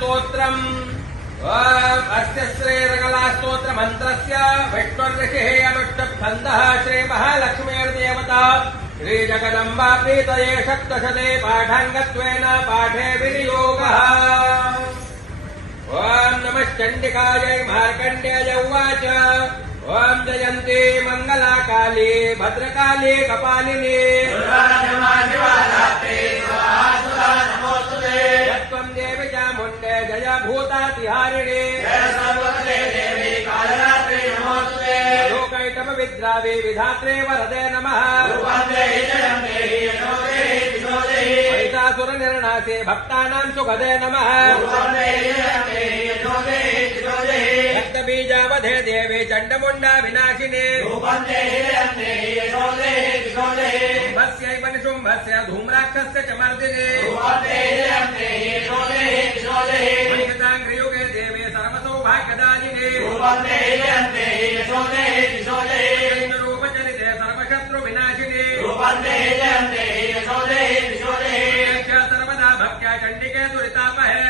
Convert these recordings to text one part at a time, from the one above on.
स्तोत्रम् अस्य श्रीरङ्गलास्तोत्र मन्त्रस्य विष्णुर्षिः अनुष्टुप्छन्दः श्रीमहालक्ष्मीर्देवता श्रीजगदम्बा प्रीतये सप्तशते पाठाङ्गत्वेन पाठे विनियोगः। ओम नमः चण्डिकायै मार्कण्डेय उवाच ओम जयन्ती मंगला काली भद्रकाली कपालिनी त्वं देवी चामुण्डे जय भूतातिहारिणी लोकैकमविद्रावे विधात्रे वरदे नमः। महिषासुरनिर्णासे भक्तानां सुखदे नमः। रक्तबीजावधे देवे चण्डमुण्डा विनाशिने शुम्भस्यैव निशुम्भस्य धूम्राक्षस्य च मर्दिने मणिकताङ्घ्रियुगे देवे सर्वसौभाग्यदायिने रूपचरिते सर्वशत्रुविनाशिने सर्वदा भक्त्या चण्डिके दुरितापहे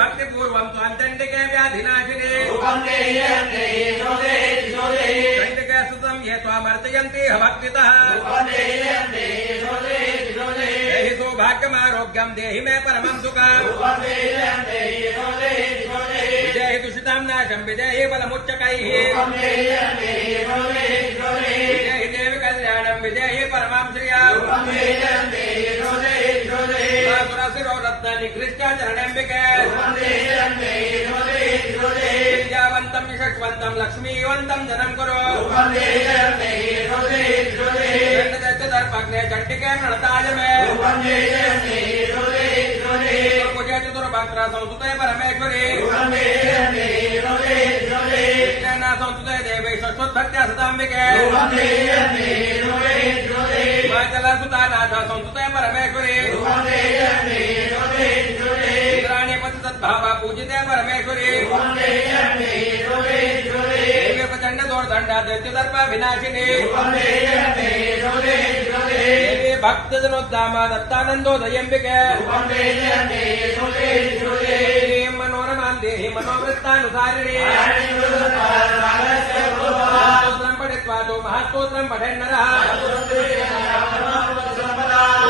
भक्तिपूर्वं त्वां चण्डिके व्याधिनाशिने चण्डिके सुतं ये त्वामर्चयन्ति भक्तितः देहि सौभाग्यमारोग्यं देहि मे परमं सुखम् विजयि दुषितां नाशं विजयि बलमुच्चकैः विजयि देवि कल्याणं विजयि परमां श्रियाम् सुरशिरो रत्न निकृष्ट चरणेऽम्बिके विद्यावन्तं यशस्वन्तं लक्ष्मीवन्तं जनं कुरु दर्पग्ने चण्डिके प्रणताय मे पूजे चतुर्भक्त्र संस्तुते परमेश्वरी संस्तुते देवे षष्ठोद्भक्त्या सदाम्बिके हिमाचलसुतानाथ संस्तुते परमेश्वरी इंद्राणी पति तद्भावा पूजिते परमेश्वरी देवी प्रचंड दोर्दंडा दैत्यदर्प विनाशिनी देवी भक्त जनोद्धामा दत्तानंदोदयंबिके मनोरमां देहि मनोवृत्तानुसारिणी स्तोत्रं पठित्वा तो महास्तोत्रं पठेन्नरः।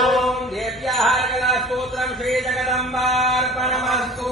ओम देव्याः स्तोत्रं श्रीजगदम्बार्पणमस्तु।